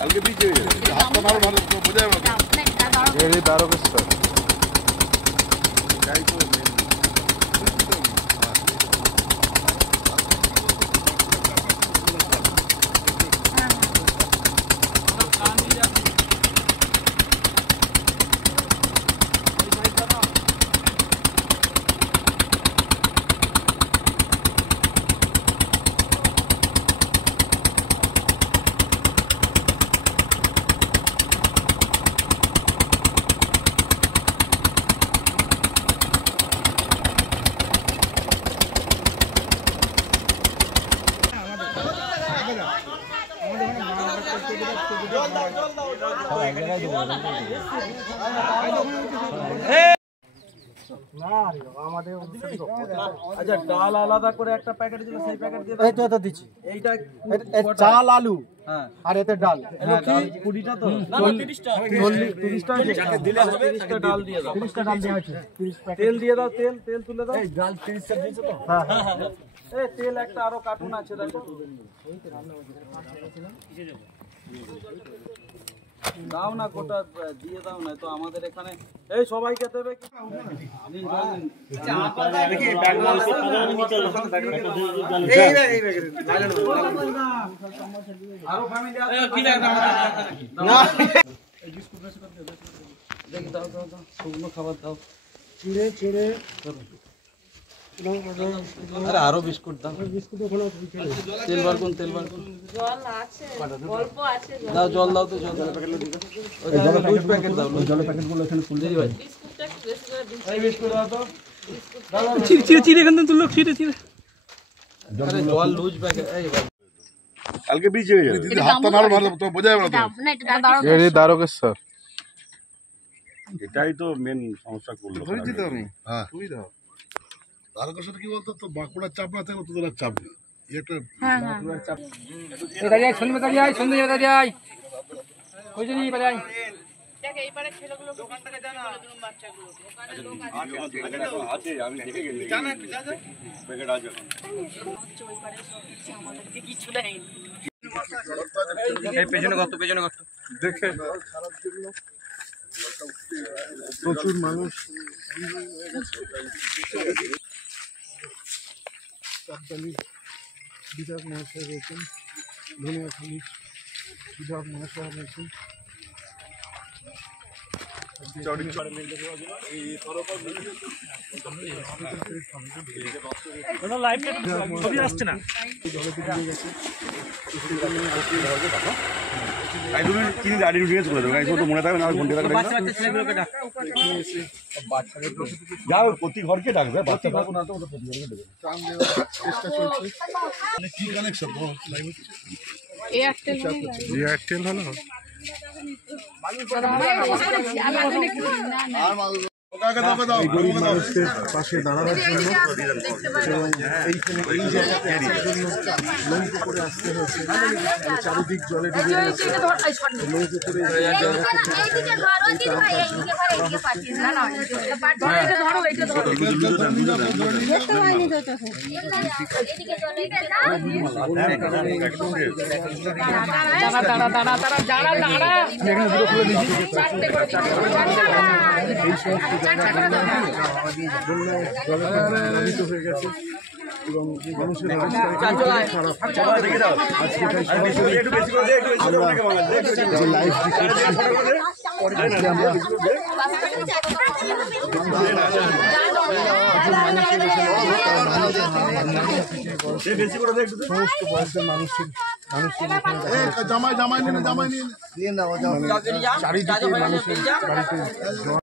কালকে বিচে হাতটা মারো ভালো বোঝায় আমাকে এই দ্বারকেশ্বর যাই তো আচ্ছা ডাল আলাদা করে একটা প্যাকেট দিলে সেই প্যাকেট দিয়ে এই তো দিচ্ছি এইটা চাল আলু হ্যাঁ আর এতে ডাল 20টা তো না 30টা 30টা দিলে হবে 30টা ডাল দিয়ে দাও 30টা ডাল দেওয়া আছে 30 প্যাকেট তেল দিয়ে দাও তেল তুলে দাও এই ডাল 30টা দিয়েছো তো হ্যাঁ হ্যাঁ এই তেল একটা আরো কার্টুন আছে দেখো দাও না কোটা দিয়ে দাও না তো আমাদের এখানে এই সবাইকে দেবে কি আরো ফ্যামিলি আছে কি লাগে না দেখি দাও শুকনো খাবার দাও চিড়ে আরে আরো বিস্কুট দাও তেল বার কোন জল আছে অল্প আছে দাও জল দাও তো জল লুজ প্যাকেট দাও জলের প্যাকেটগুলো এখানে ফুল দিয়ে ভাই বিস্কুটটা একটু বেশি করে দিন এই বিস্কুট দাও তো চিড়ে এখান থেকে তুললো চিড়ে আরে জল লুজ প্যাকেট এই ভাই কালকে বিচে দিদি হাতটা মারো ভালো তো বোঝায় আমাকে এই দ্বারকেশ্বর এটাই তো মেন সমস্যা করলো ধরেছি তো আমি হ্যাঁ তুই দাও দ্বারকেশ্বর কি বলতো তো বাঁকুড়ার চাপ না থাকলে তোদের আর চাপ নেই একটা দেখ এইবারে ছেলেগুলো দোকানটাকে জানা বাচ্চাগুলো দোকানে লোক আছে আছে আমি দেখে গেছি জানা প্যাকেট আছে ওই পারে সব কিছু আমাদেরকে কিছু দেয়নি এই পেছনে কত দেখে প্রচুর মানুষ সাবধানী বিধায়ক মহাশয় রয়েছেন ধনিয়াখালী বিধায়ক মহাশয় রয়েছেন ছবি আসছে না মনে থাকবে না ঘন্টা যাও প্রতি ঘরকে ডাকবে বাচ্চা থাকো না তো প্রতি ঘরকে দেবে ত্রাণ দেওয়ার চেষ্টা চলছে কি কানেকশন এয়ারটেল হলো এই গরিব মানুষদের পাশে দাঁড়ানোর জন্য এবং এইখানে এই জায়গাতে আসার জন্য নৌকো করে আসতে হয়েছে চারিদিক জলে ডুবে গেছে নৌকো করে এই সমস্ত জলে হয়ে গেছে এবং মানুষের অবস্থা খারাপ আজকে যে লাইভ আজকে আমরা সমস্ত বয়সের মানুষের চারিদিকে মানুষের বাড়িতে